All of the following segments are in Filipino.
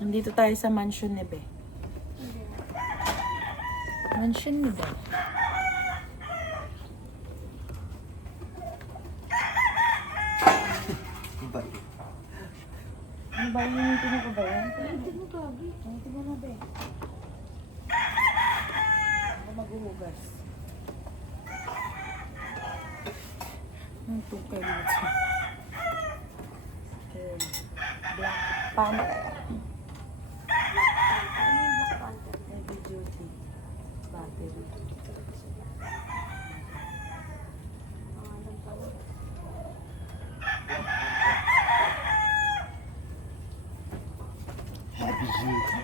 Nandito tayo sa mansion ni Be. Mansion ni Be. Ano ba yung hinitin ko ba yan? Hinitin mo gabi. Hinitin mo na, Be. Ako maghuhugas. Ang tukay mo siya. Okay. Black Panther. Heavy duty. Battery. Happy duty.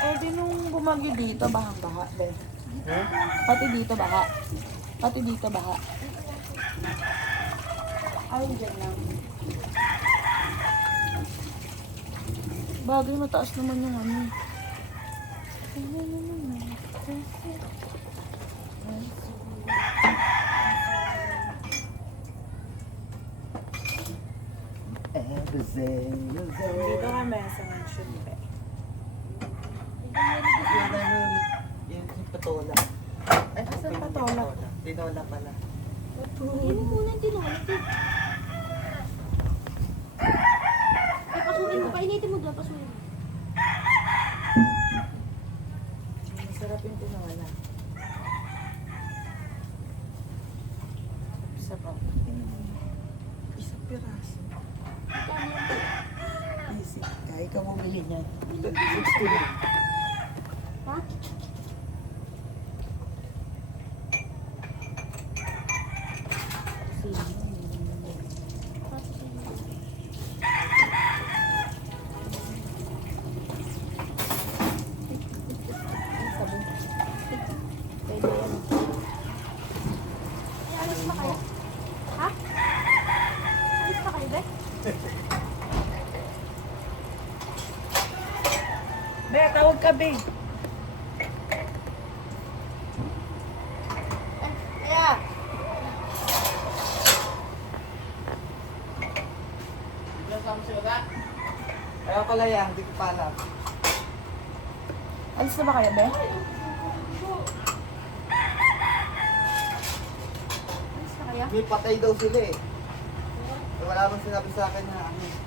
Eh, di nung bumagyo dito, bahang-baha, Be. Huh? Pati dito, baha. Pati dito, baha. Ay, dyan lang. Bagay, mataas naman yung ano. Dito kami sa mansion, Be. Yung patola. Ay, Asan patola? Tinola pala. Hindi mo muna yung tinola. Ay, pasunin mo. Painitin mo doon. Pasunin mo. Masarap yung tinola. Isa pa. Isang piraso. Kano yan? Easy. Kaya ka bumili niyan. 69. Ha? Sabon. Pwede yan. Ay, alis pa kayo? Ha? Alis pa kayo, Be? Be, tawag ka, Be. Kaya. Kaya pala yan, hindi ko pa alam. Alis na ba kayo, Be? Alis pa kaya? May patay daw sila eh. Wala bang sinabi sa akin na ano.